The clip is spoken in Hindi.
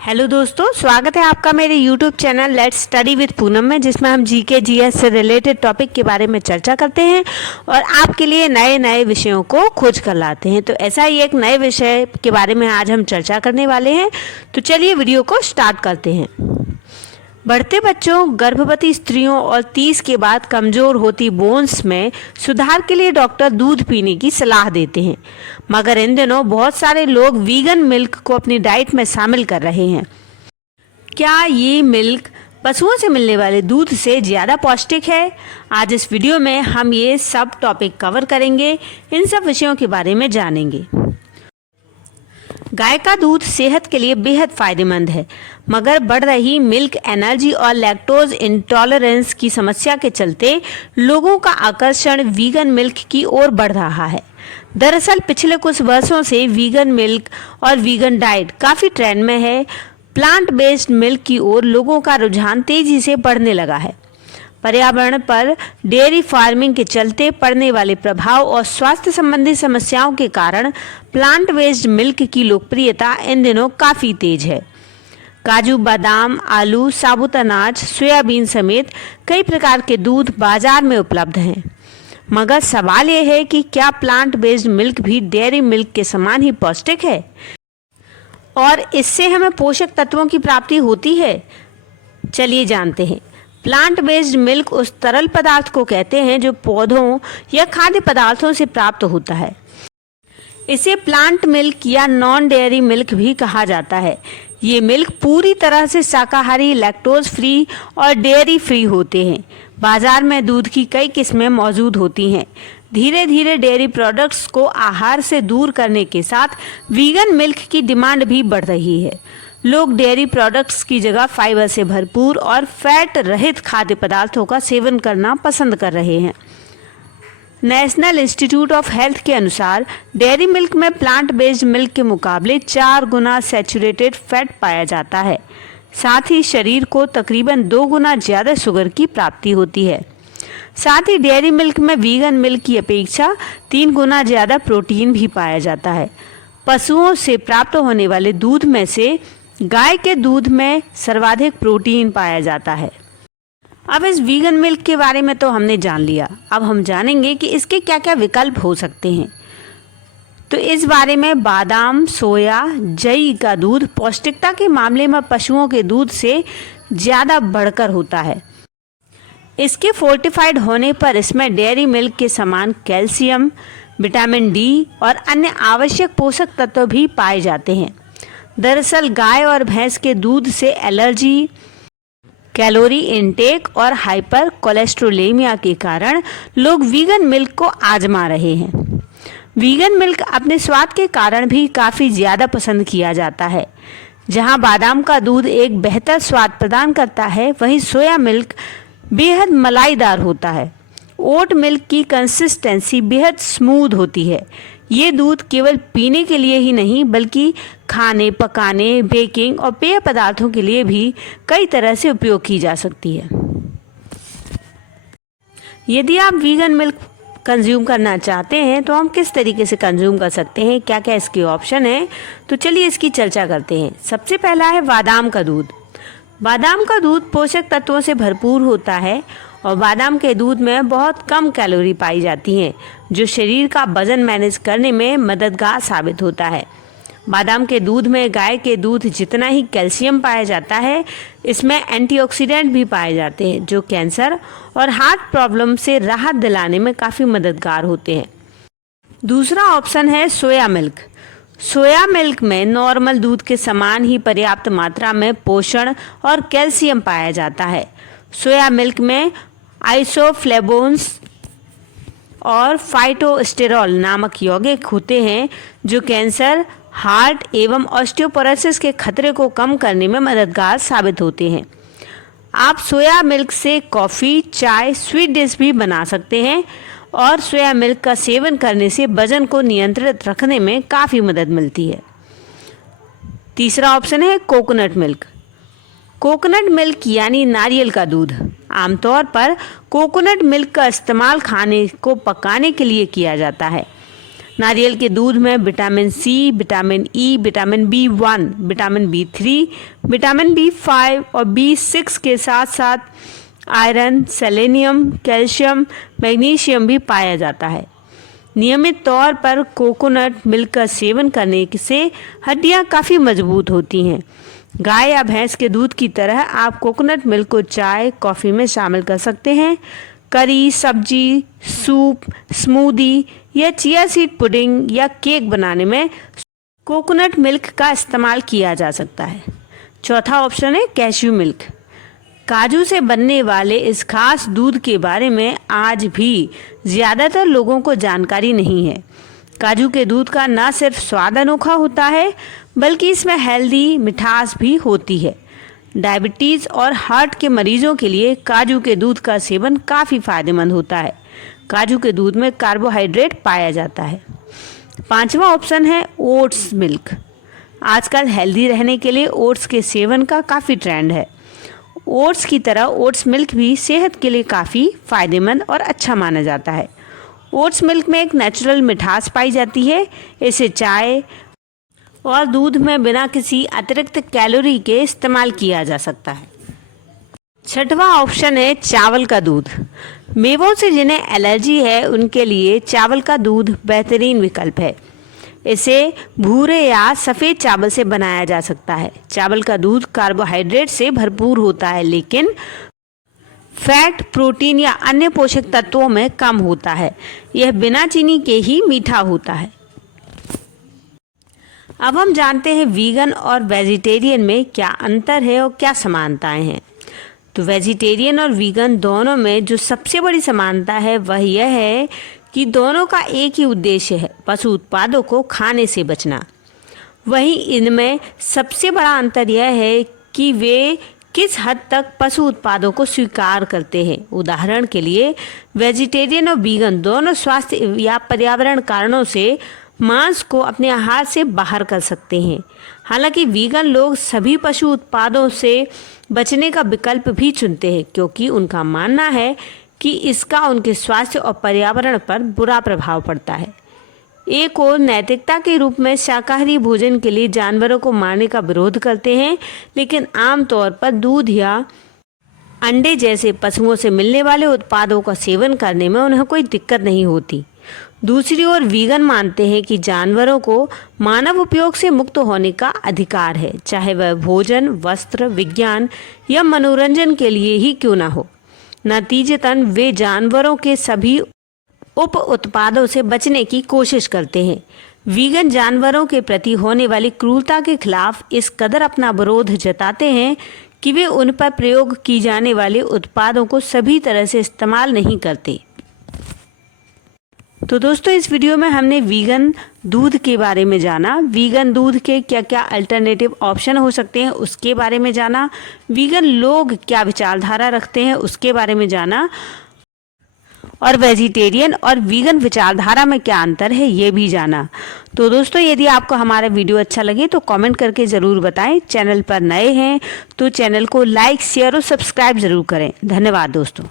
हेलो दोस्तों, स्वागत है आपका मेरे YouTube channel let's study with Poonam में, जिसमें हम जीके जीएस से रिलेटेड टॉपिक के बारे में चर्चा करते हैं और आपके लिए नए नए विषयों को खोज कर लाते हैं। तो ऐसा ही एक नए विषय के बारे में आज हम चर्चा करने वाले हैं। तो चलिए वीडियो को स्टार्ट करते हैं। बढ़ते बच्चों, गर्भवती स्त्रियों और 30 के बाद कमज़ोर होती बोन्स में सुधार के लिए डॉक्टर दूध पीने की सलाह देते हैं, मगर इन दिनों बहुत सारे लोग वीगन मिल्क को अपनी डाइट में शामिल कर रहे हैं। क्या ये मिल्क पशुओं से मिलने वाले दूध से ज़्यादा पौष्टिक है? आज इस वीडियो में हम ये सब टॉपिक कवर करेंगे, इन सब विषयों के बारे में जानेंगे। गाय का दूध सेहत के लिए बेहद फायदेमंद है, मगर बढ़ रही मिल्क एलर्जी और लैक्टोज इंटॉलरेंस की समस्या के चलते लोगों का आकर्षण वीगन मिल्क की ओर बढ़ रहा है। दरअसल पिछले कुछ वर्षों से वीगन मिल्क और वीगन डाइट काफ़ी ट्रेंड में है। प्लांट बेस्ड मिल्क की ओर लोगों का रुझान तेजी से बढ़ने लगा है। पर्यावरण पर डेयरी फार्मिंग के चलते पड़ने वाले प्रभाव और स्वास्थ्य संबंधी समस्याओं के कारण प्लांट बेस्ड मिल्क की लोकप्रियता इन दिनों काफ़ी तेज है। काजू, बादाम, आलू, साबुत अनाज, सोयाबीन समेत कई प्रकार के दूध बाजार में उपलब्ध हैं, मगर सवाल यह है कि क्या प्लांट बेस्ड मिल्क भी डेयरी मिल्क के समान ही पौष्टिक है और इससे हमें पोषक तत्वों की प्राप्ति होती है? चलिए जानते हैं। प्लांट बेस्ड मिल्क उस तरल पदार्थ को कहते हैं जो पौधों या खाद्य पदार्थों से प्राप्त होता है। इसे प्लांट मिल्क या नॉन डेयरी मिल्क भी कहा जाता है। ये मिल्क पूरी तरह से शाकाहारी, लैक्टोज फ्री और डेयरी फ्री होते हैं। बाजार में दूध की कई किस्में मौजूद होती हैं। धीरे धीरे डेयरी प्रोडक्ट्स को आहार से दूर करने के साथ वीगन मिल्क की डिमांड भी बढ़ रही है। लोग डेयरी प्रोडक्ट्स की जगह फाइबर से भरपूर और फैट रहित खाद्य पदार्थों का सेवन करना पसंद कर रहे हैं। नेशनल इंस्टीट्यूट ऑफ हेल्थ के अनुसार डेयरी मिल्क में प्लांट बेस्ड मिल्क के मुकाबले 4 गुना सैचुरेटेड फैट पाया जाता है। साथ ही शरीर को तकरीबन 2 गुना ज़्यादा शुगर की प्राप्ति होती है। साथ ही डेयरी मिल्क में वीगन मिल्क की अपेक्षा 3 गुना ज़्यादा प्रोटीन भी पाया जाता है। पशुओं से प्राप्त होने वाले दूध में से गाय के दूध में सर्वाधिक प्रोटीन पाया जाता है। अब इस वीगन मिल्क के बारे में तो हमने जान लिया, अब हम जानेंगे कि इसके क्या क्या विकल्प हो सकते हैं। तो इस बारे में बादाम, सोया, जई का दूध पौष्टिकता के मामले में पशुओं के दूध से ज़्यादा बढ़कर होता है। इसके फोर्टिफाइड होने पर इसमें डेयरी मिल्क के समान कैल्शियम, विटामिन डी और अन्य आवश्यक पोषक तत्व भी पाए जाते हैं। दरअसल गाय और भैंस के दूध से एलर्जी, कैलोरी इनटेक और हाइपर कोलेस्ट्रोलेमिया के कारण लोग वीगन मिल्क को आजमा रहे हैं। वीगन मिल्क अपने स्वाद के कारण भी काफ़ी ज़्यादा पसंद किया जाता है। जहां बादाम का दूध एक बेहतर स्वाद प्रदान करता है, वहीं सोया मिल्क बेहद मलाईदार होता है। ओट मिल्क की कंसिस्टेंसी बेहद स्मूथ होती है। ये दूध केवल पीने के लिए ही नहीं बल्कि खाने, पकाने, बेकिंग और पेय पदार्थों के लिए भी कई तरह से उपयोग की जा सकती है। यदि आप वीगन मिल्क कंज्यूम करना चाहते हैं तो हम किस तरीके से कंज्यूम कर सकते हैं, क्या क्या इसके ऑप्शन हैं, तो चलिए इसकी चर्चा करते हैं। सबसे पहला है बादाम का दूध। बादाम का दूध पोषक तत्वों से भरपूर होता है और बादाम के दूध में बहुत कम कैलोरी पाई जाती हैं, जो शरीर का वजन मैनेज करने में मददगार साबित होता है। बादाम के दूध में गाय के दूध जितना ही कैल्शियम पाया जाता है, इसमें एंटीऑक्सीडेंट भी पाए जाते हैं, जो कैंसर और हार्ट प्रॉब्लम से राहत दिलाने में काफ़ी मददगार होते हैं। दूसरा ऑप्शन है सोया मिल्क। सोया मिल्क में नॉर्मल दूध के समान ही पर्याप्त मात्रा में पोषण और कैल्शियम पाया जाता है। सोया मिल्क में आइसोफ्लेवोन्स और फाइटोस्टेरॉल नामक यौगिक होते हैं, जो कैंसर, हार्ट एवं ऑस्टियोपोरोसिस के खतरे को कम करने में मददगार साबित होते हैं। आप सोया मिल्क से कॉफ़ी, चाय, स्वीट डिश भी बना सकते हैं और सोया मिल्क का सेवन करने से वजन को नियंत्रित रखने में काफ़ी मदद मिलती है। तीसरा ऑप्शन है कोकोनट मिल्क। कोकोनट मिल्क यानी नारियल का दूध। आमतौर पर कोकोनट मिल्क का इस्तेमाल खाने को पकाने के लिए किया जाता है। नारियल के दूध में vitamin C, vitamin E, vitamin B1, vitamin B3, vitamin B5 और B6 के साथ साथ आयरन, सेलेनियम, कैल्शियम, मैग्नीशियम भी पाया जाता है। नियमित तौर पर कोकोनट मिल्क का सेवन करने से हड्डियां काफ़ी मजबूत होती हैं। गाय या भैंस के दूध की तरह आप कोकोनट मिल्क को चाय, कॉफ़ी में शामिल कर सकते हैं। करी, सब्जी, सूप, स्मूदी या चिया सीड पुडिंग या केक बनाने में कोकोनट मिल्क का इस्तेमाल किया जा सकता है। चौथा ऑप्शन है कैश्यू मिल्क। काजू से बनने वाले इस खास दूध के बारे में आज भी ज़्यादातर लोगों को जानकारी नहीं है। काजू के दूध का न सिर्फ स्वाद अनोखा होता है बल्कि इसमें हेल्दी मिठास भी होती है। डायबिटीज़ और हार्ट के मरीजों के लिए काजू के दूध का सेवन काफ़ी फायदेमंद होता है। काजू के दूध में कार्बोहाइड्रेट पाया जाता है। पांचवा ऑप्शन है ओट्स मिल्क। आजकल हेल्दी रहने के लिए ओट्स के सेवन का काफ़ी ट्रेंड है। ओट्स की तरह ओट्स मिल्क भी सेहत के लिए काफ़ी फायदेमंद और अच्छा माना जाता है। ओट्स मिल्क में एक नेचुरल मिठास पाई जाती है। इसे चाय और दूध में बिना किसी अतिरिक्त कैलोरी के इस्तेमाल किया जा सकता है। छठवां ऑप्शन है चावल का दूध। मेवों से जिन्हें एलर्जी है उनके लिए चावल का दूध बेहतरीन विकल्प है। इसे भूरे या सफ़ेद चावल से बनाया जा सकता है। चावल का दूध कार्बोहाइड्रेट से भरपूर होता है लेकिन फैट, प्रोटीन या अन्य पोषक तत्वों में कम होता है। यह बिना चीनी के ही मीठा होता है। अब हम जानते हैं वीगन और वेजिटेरियन में क्या अंतर है और क्या समानताएं हैं। तो वेजिटेरियन और वीगन दोनों में जो सबसे बड़ी समानता है वह यह है कि दोनों का एक ही उद्देश्य है, पशु उत्पादों को खाने से बचना। वहीं इनमें सबसे बड़ा अंतर यह है कि वे किस हद तक पशु उत्पादों को स्वीकार करते हैं। उदाहरण के लिए वेजिटेरियन और वीगन दोनों स्वास्थ्य या पर्यावरण कारणों से मांस को अपने आहार से बाहर कर सकते हैं। हालांकि वीगन लोग सभी पशु उत्पादों से बचने का विकल्प भी चुनते हैं क्योंकि उनका मानना है कि इसका उनके स्वास्थ्य और पर्यावरण पर बुरा प्रभाव पड़ता है। एक और नैतिकता के रूप में शाकाहारी भोजन के लिए जानवरों को मारने का विरोध करते हैं, लेकिन आमतौर पर दूध या अंडे जैसे पशुओं से मिलने वाले उत्पादों का सेवन करने में उन्हें कोई दिक्कत नहीं होती। दूसरी ओर वीगन मानते हैं कि जानवरों को मानव उपयोग से मुक्त होने का अधिकार है, चाहे वह भोजन, वस्त्र, विज्ञान या मनोरंजन के लिए ही क्यों ना हो। नतीजतन वे जानवरों के सभी उप उत्पादों से बचने की कोशिश करते हैं। वीगन जानवरों के प्रति होने वाली क्रूरता के खिलाफ इस कदर अपना विरोध जताते हैं कि वे उन पर प्रयोग की जाने वाले उत्पादों को सभी तरह से इस्तेमाल नहीं करते। तो दोस्तों, इस वीडियो में हमने वीगन दूध के बारे में जाना, वीगन दूध के क्या क्या अल्टरनेटिव ऑप्शन हो सकते हैं उसके बारे में जाना, वीगन लोग क्या विचारधारा रखते हैं उसके बारे में जाना, और वेजिटेरियन और वीगन विचारधारा में क्या अंतर है ये भी जाना। तो दोस्तों, यदि आपको हमारा वीडियो अच्छा लगे तो कमेंट करके ज़रूर बताएं। चैनल पर नए हैं तो चैनल को लाइक, शेयर और सब्सक्राइब ज़रूर करें। धन्यवाद दोस्तों।